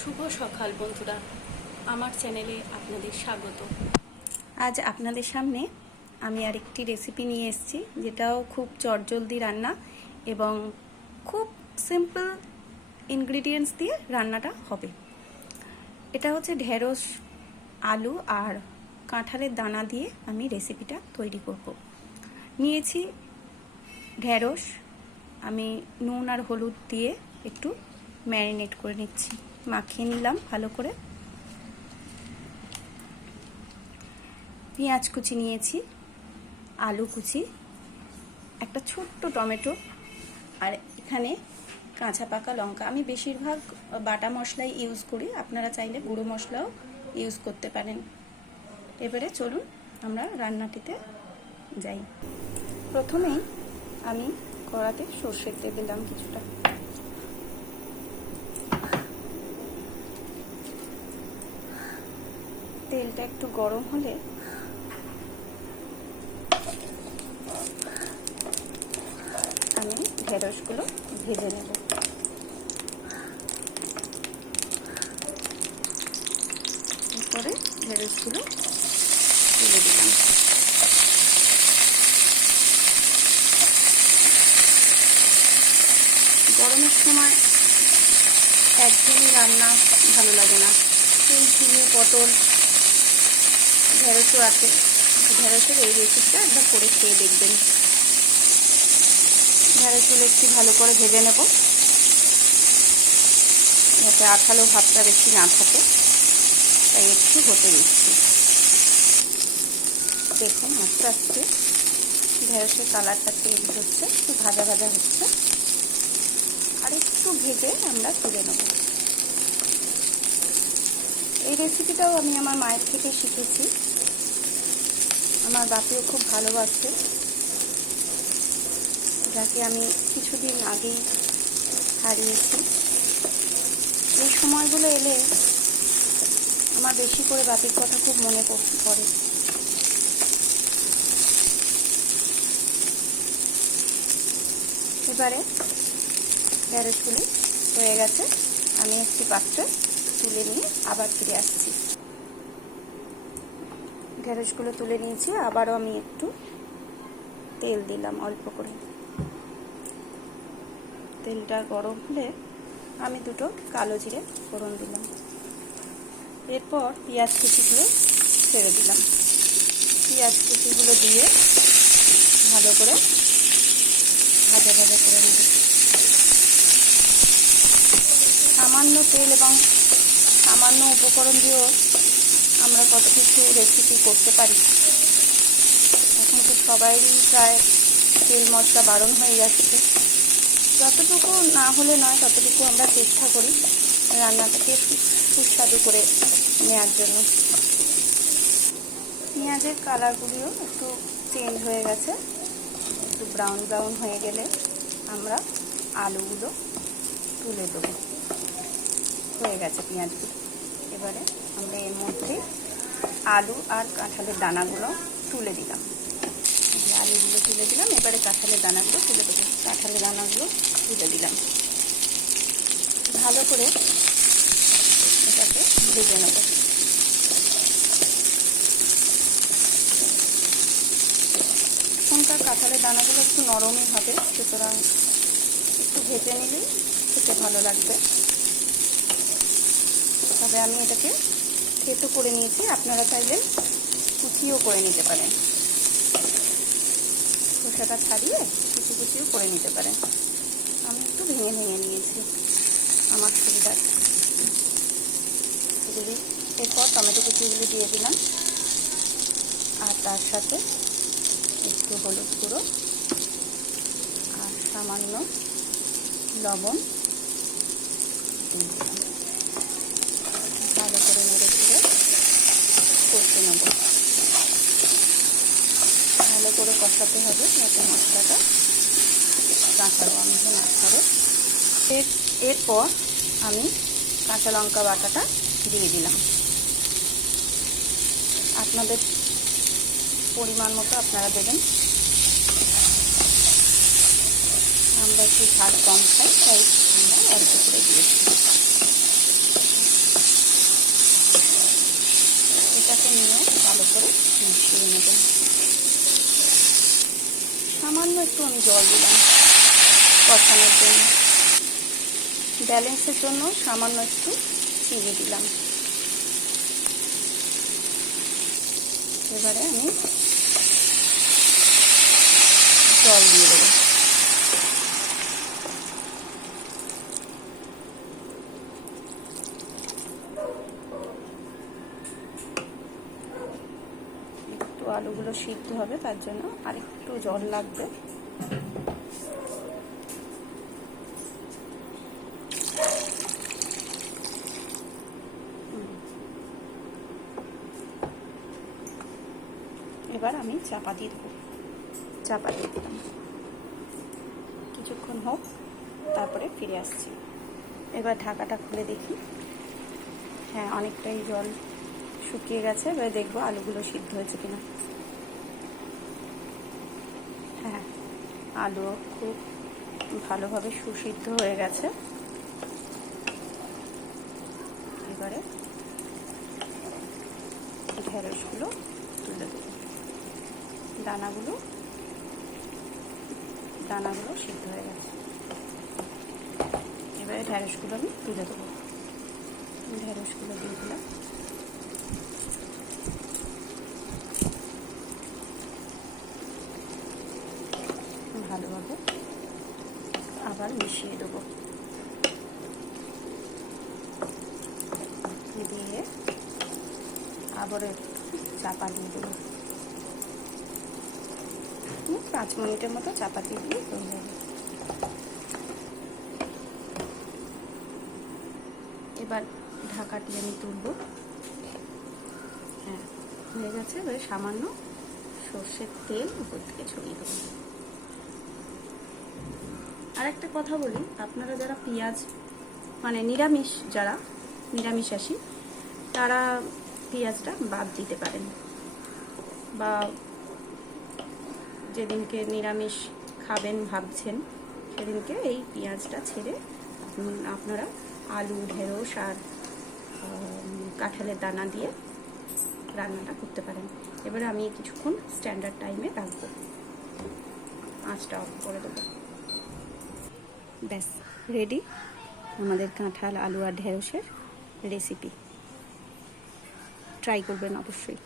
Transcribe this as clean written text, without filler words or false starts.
শুভ সকাল বন্ধুরা, আমার চ্যানেলে আপনাদের স্বাগত। আজ আপনাদের সামনে আমি আরেকটি রেসিপি নিয়ে এসেছি, যেটাও খুব চটজলদি রান্না এবং খুব সিম্পল ইনগ্রিডিয়েন্টস দিয়ে রান্নাটা হবে। এটা হচ্ছে ঢেঁড়স, আলু আর কাঁঠালের দানা দিয়ে আমি রেসিপিটা তৈরি করব। নিয়েছি ঢেঁড়স, আমি নুন আর হলুদ দিয়ে একটু ম্যারিনেট করে নিচ্ছি, মাখিয়ে নিলাম ভালো করে। পেঁয়াজ কুচি নিয়েছি, আলু কুচি, একটা ছোট্ট টমেটো, আর এখানে কাঁচা পাকা লঙ্কা। আমি বেশিরভাগ বাটা মশলাই ইউজ করি, আপনারা চাইলে গুঁড়ো মশলাও ইউজ করতে পারেন। এবারে চলুন আমরা রান্নাটিতে যাই। প্রথমেই আমি কড়াতে সর্ষের তেল দিলাম কিছুটা। তেলটা একটু গরম হলে আমি ঢেঁড়সগুলো ভেজে নেব। এরপরে ঢেঁড়সগুলো তুলে দিলাম। গরমের সময় একঘেয়েমি রান্না ভালো লাগে না। ফুল, ঝিঙে, পটল, ঢেঁড়সও আছে। ঢেঁড়সের এই রেসিপিটা একবার করে খেয়ে দেখবেন। ঢেঁড়সগুলো একটু ভালো করে ভেজে নেব, যাতে আঠালো ভাবটা বেশি না থাকে, তাই একটু হতে দিচ্ছি। দেখুন আস্তে আস্তে ঢেঁড়সের কালারটা চেঞ্জ হচ্ছে, একটু ভাজা ভাজা হচ্ছে, আর একটু ভেজে আমরা তুলে নেব। এই রেসিপিটাও আমি আমার মায়ের থেকে শিখেছি। আমার বাপিও খুব ভালোবাসে, যাকে আমি কিছুদিন আগেই হারিয়েছি। এই সময়গুলো এলে আমার বেশি করে বাপির কথা খুব মনে পড়ে। এবারে ঢেঁড়সগুলি হয়ে গেছে, আমি একটি পাত্রে তুলে নিয়ে আবার ফিরে আসছি। ঢেঁড়সগুলো তুলে নিয়েছি, আবারও আমি একটু তেল দিলাম অল্প করে। তেলটা গরম হলে আমি দুটো কালো জিরে ফোড়ন দিলাম। এরপর পেঁয়াজ কুচিগুলো ছেড়ে দিলাম। পেঁয়াজ কুচিগুলো দিয়ে ভালো করে ভাজা ভাজা করে নেব। সামান্য তেল এবং সামান্য উপকরণ দিয়েও আমরা কত কিছু রেসিপি করতে পারি। এখন তো সবাইরই প্রায় তেল মশলা বারণ হয়ে যাচ্ছে। যতটুকু না হলে নয়, ততটুকু আমরা চেষ্টা করি রান্নাটাকে সুস্বাদু করে নেওয়ার জন্য। পেঁয়াজের কালারগুলিও একটু চেঞ্জ হয়ে গেছে, একটু ব্রাউন ব্রাউন হয়ে গেলে আমরা আলুগুলো তুলে দেবো। হয়ে গেছে পেঁয়াজগুলো। এবারে আমরা এর মধ্যে আলু আর কাঁঠালের দানাগুলো তুলে দিলাম। আলুগুলো তুলে দিলাম, এবারে কাঁঠালের দানাগুলো তুলে দেবো। কাঁঠালের দানাগুলো তুলে দিলাম, ভালো করে এটাকে ভেজে নেব। এখনকার কাঁঠালের দানাগুলো একটু নরমই হবে, সুতরাং একটু ভেজে নিলেই খেতে ভালো লাগবে। তবে আমি এটাকে থেতো করে নিয়েছি, আপনারা চাইলে কুচিও করে নিতে পারেন। খোসাটা ছাড়িয়ে কুচিও করে নিতে পারেন। আমি একটু ভেঙে ভেঙে নিয়েছি আমার সুবিধা। এরপর টমেটো কুচিগুলি দিয়ে দিলাম, আর তার সাথে একটু হলুদ গুঁড়ো আর সামান্য লবণ দিয়ে দিলাম। ভালো করে নেড়ে চেড়ে কষতে নেব। ভালো করে কষাতে হবে, যাতে মশলাটা কাঁচা গন্ধ না করে। এরপর আমি কাঁচা লঙ্কা বাটাটা দিয়ে দিলাম। আপনাদের পরিমাণ মতো আপনারা দেবেন। আমরা একটু ঝাল কম খাই, তাই আমরা অল্প করে দিয়েছি। করে মিশিয়ে নেব। সামান্য একটু আমি জল দিলাম কষানোর জন্য, ব্যালেন্সের জন্য সামান্য একটু চিনি দিলাম। এবারে আমি জল দিয়ে দেবো। একটু আলুগুলো সিদ্ধ হবে, তার জন্য আর একটু জল লাগবে। এবার আমি চাপা দিয়ে দেবো। চাপা দিয়ে দিলাম, কিছুক্ষণ হোক, তারপরে ফিরে আসছি। এবার ঢাকাটা খুলে দেখি। হ্যাঁ, অনেকটাই জল শুকিয়ে গেছে। এবার দেখবো আলুগুলো সিদ্ধ হয়েছে কিনা। হ্যাঁ, আলু খুব ভালোভাবে সুসিদ্ধ হয়ে গেছে। এবারে ঢেঁড়সগুলো তুলে দেবো। দানাগুলো সিদ্ধ হয়ে গেছে। এবারে ঢেঁড়সগুলো আমি তুলে দেবো। ঢেঁড়সগুলো দিয়ে দিলাম। ভালোভাবে আবার মিশিয়ে দেবো। দিয়ে আবার একটু চাপা দিয়ে দেবো। 5 মিনিটের মতো চাপা দিয়ে দিয়ে হয়ে যাবে। এবার ঢাকাটি আমি তুলব। হ্যাঁ, হয়ে গেছে। এবার সামান্য সর্ষের তেল উপর থেকে ছড়িয়ে দেবো। আর একটা কথা বলি, আপনারা যারা পেঁয়াজ মানে যারা নিরামিষাশী, তারা পেঁয়াজটা বাদ দিতে পারেন, বা যেদিনকে নিরামিষ খাবেন ভাবছেন সেদিনকে এই পেঁয়াজটা ছেড়ে আপনারা আলু, ঢেঁড়স আর কাঁঠালের দানা দিয়ে রান্নাটা করতে পারেন। এবারে আমি কিছুক্ষণ স্ট্যান্ডার্ড টাইমে রাখবো, আঁচটা অফ করে দেবো। ব্যাস রেডি আমাদের কাঁঠাল, আলু আর ঢেঁড়সের রেসিপি। ট্রাই করবেন অবশ্যই।